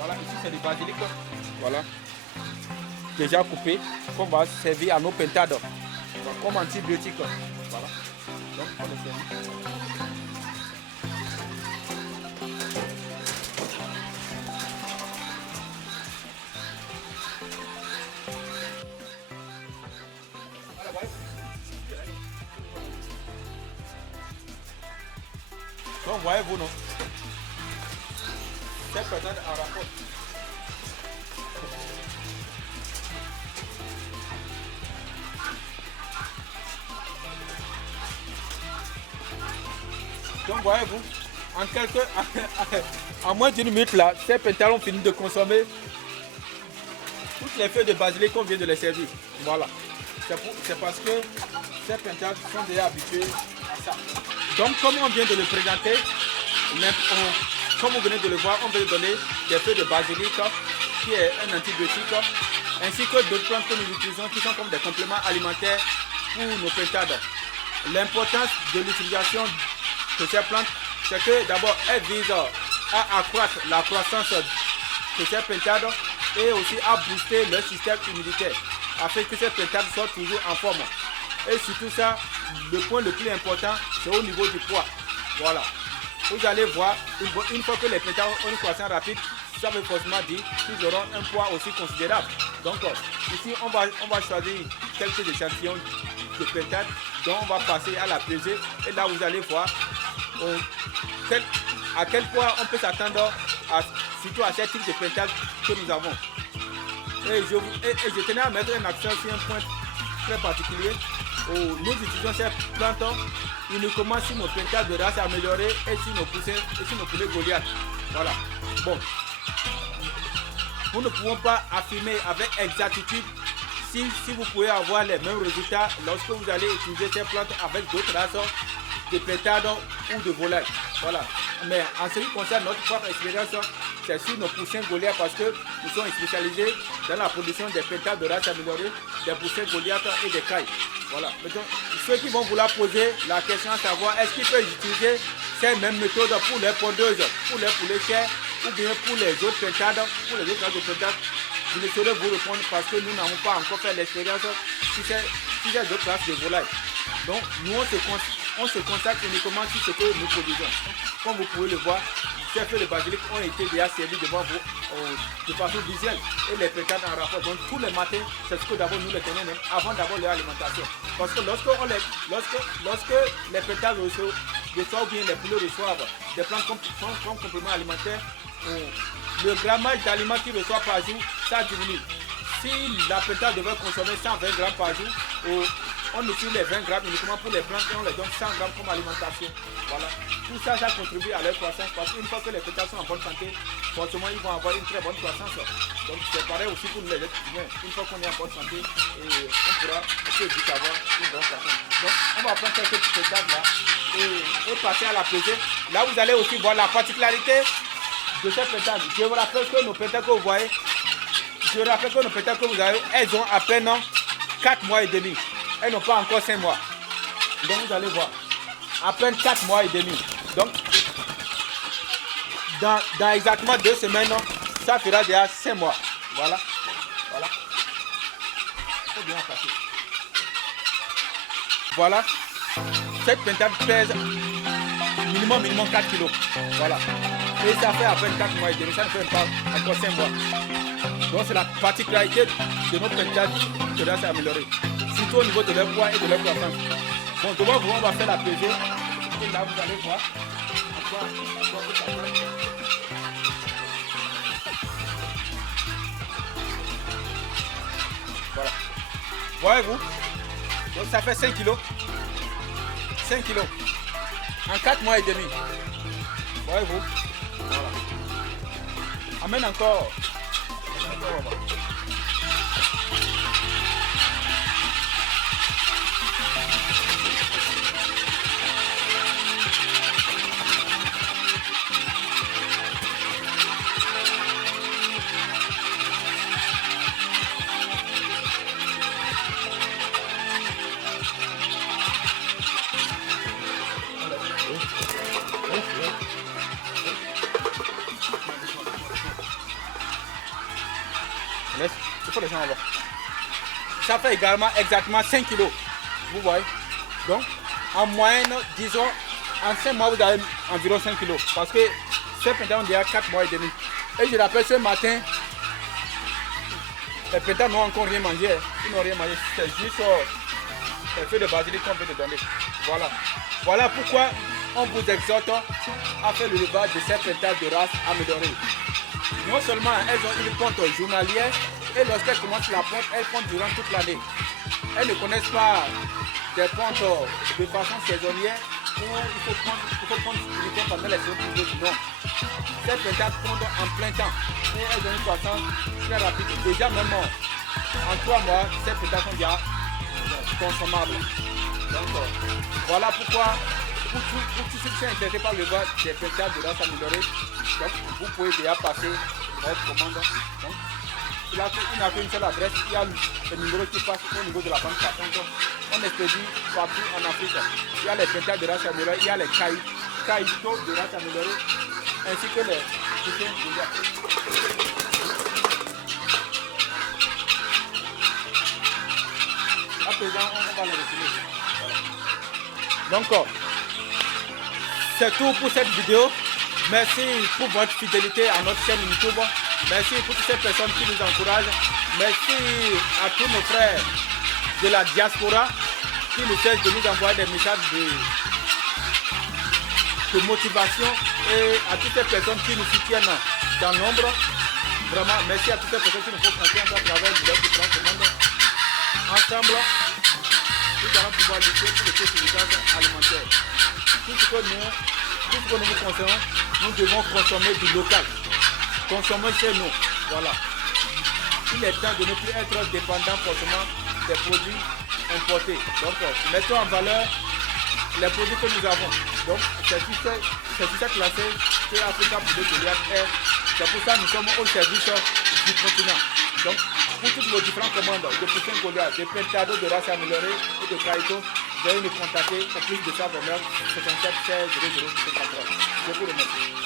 Voilà, ici c'est du basilic. Voilà. Déjà coupé, qu'on va servir à nos pentades. Comme antibiotique. Voilà. Donc on le servir. Donc voyez-vous non, cette personne en rapport. Donc voyez-vous, en moins d'une minute là, ces pétales ont fini de consommer toutes les feuilles de basilic qu'on vient de les servir. Voilà. C'est parce que ces pétales sont déjà habitués à ça. Donc comme on vient de le présenter, comme vous venez de le voir, on veut donner des feuilles de basilic qui est un antibiotique, ainsi que d'autres plantes que nous utilisons qui sont comme des compléments alimentaires pour nos pentades. L'importance de l'utilisation de ces plantes, c'est que d'abord elles visent à accroître la croissance de ces pentades et aussi à booster leur système immunitaire afin que ces pentades soient toujours en forme. Et surtout ça, le point le plus important, c'est au niveau du poids. Voilà. Vous allez voir, une fois que les pentades ont une croissance rapide, ça veut forcément dire qu'ils auront un poids aussi considérable. Donc ici, on va choisir quelques échantillons de pentades dont on va passer à la pesée. Et là, vous allez voir à quel point on peut s'attendre surtout à ces types de pentades que nous avons. Et je tenais à mettre un accent sur un point très particulier. Nous utilisons ces plantes uniquement sur nos pentades de race améliorée et sur nos poussins et sur nos poulets Goliath. Voilà. Bon. Nous ne pouvons pas affirmer avec exactitude si vous pouvez avoir les mêmes résultats lorsque vous allez utiliser ces plantes avec d'autres races de pentades ou de volailles. Voilà. Mais en ce qui concerne notre propre expérience, c'est sur nos poussins Goliath parce que nous sommes spécialisés dans la production des pentades de race améliorée, des poussins Goliath et des cailles. Voilà. Maintenant, ceux qui vont vouloir poser la question à savoir est-ce qu'ils peuvent utiliser ces mêmes méthodes pour les pondeuses, pour les poulets chers ou bien pour les autres pentades, pour les autres races de pentades, je ne saurais vous répondre parce que nous n'avons pas encore fait l'expérience sur ces autres races de volailles. Donc, nous, on se consacre uniquement sur ce que nous produisons. Comme vous pouvez le voir, ces feuilles de basilic ont été déjà servis devant vous de façon visuelle et les pentades en rapport. Donc, tous les matins, c'est ce que d'abord nous les tenons même avant d'avoir leur alimentation. Parce que lorsque les pentades reçoivent ou bien les poulets reçoivent des plantes comme complément alimentaire, le grammage d'aliments qu'ils reçoivent par jour, ça diminue. Si la pentade devait consommer 120 grammes par jour, on utilise les 20 grammes uniquement pour les plantes et on les donne 100 grammes comme alimentation. Voilà. Tout ça, ça contribue à leur croissance parce qu'une fois que les pentades sont en bonne santé, forcément ils vont avoir une très bonne croissance. Donc c'est pareil aussi pour les êtres humains. Une fois qu'on est en bonne santé, on pourra vite avoir une bonne croissance. Donc on va prendre quelques pentades là et passer à la pesée. Là vous allez aussi voir la particularité de ces pentades. Je vous rappelle que nos pentades que vous voyez, elles ont à peine 4 mois et demi. Elles n'ont pas encore 5 mois. Donc vous allez voir. À peine 4 mois et demi. Donc, dans exactement 2 semaines, ça fera déjà 5 mois. Voilà. Voilà. Faut bien passer. Voilà. Cette pentade pèse minimum 4 kg. Voilà. Et ça fait à peine 4 mois et demi. Ça ne fait pas encore 5 mois. Donc c'est la particularité de nos pentades qui doit s'améliorer. Surtout au niveau de leur poids et de leur croissance. Bon, devant vous, on va faire la pesée. Et là, vous allez voir. Voilà. Voyez-vous? Donc ça fait 5 kg. 5 kg. En 4 mois et demi. Voyez-vous? Voilà. Amène encore. Laisse, il faut les gens avoir. Ça fait également exactement 5 kilos. Vous voyez. Donc, en moyenne, disons, en 5 mois, vous avez environ 5 kilos. Parce que ces printemps ont déjà 4 mois et demi. Et je rappelle, ce matin, les printemps n'ont encore rien mangé. Ils n'ont rien mangé. C'est juste les feuilles de basilic qu'on veut te donner. Voilà. Voilà pourquoi on vous exhorte à faire le élevage de ces printemps de race améliorée. Non seulement elles ont une ponte journalière, et lorsqu'elles commencent la ponte, elles pontent durant toute l'année. Elles ne connaissent pas des pontes de façon saisonnière où il faut prendre uniquement pendant les saisons pluveuses. Non. Ces printemps pondent en plein temps et elles ont une croissance très rapide. Déjà même en 3 mois, ces printemps sont déjà consommables. Donc voilà pourquoi pour tous ceux qui sont intéressés par le voie des printemps de race améliorée, donc vous pouvez déjà passer votre commande. Donc, il n'a qu'une seule adresse, il y a le numéro qui passe au niveau de la banque passante. On expédie partout en Afrique. Il y a les printemps de race améliorée, il y a les caïtos de race améliorée, ainsi que les poussins de race. À présent, on va les retirer. Voilà. Donc, c'est tout pour cette vidéo. Merci pour votre fidélité à notre chaîne YouTube. Merci pour toutes ces personnes qui nous encouragent. Merci à tous nos frères de la diaspora qui ne cessent de nous envoyer des messages de motivation et à toutes ces personnes qui nous soutiennent dans l'ombre. Vraiment, merci à toutes ces personnes qui nous font confiance à travers le web du Grand Commande. Ensemble, nous allons pouvoir lutter pour l'autosuffisance alimentaire. Tout ce que nous vous conseillons, nous devons consommer du local. Consommer chez nous. Voilà. Il est temps de ne plus être dépendant forcément des produits importés. Donc, mettons en valeur les produits que nous avons. Donc, c'est sur cette lancée que Africa Poulet Goliath est. C'est pour ça que nous sommes au service du continent. Donc, pour toutes vos différentes commandes de poussins Goliath, de printados de race améliorée et de caïtos, veuillez nous contacter pour plus de ça vers 67 16 00 53. Je vous remercie.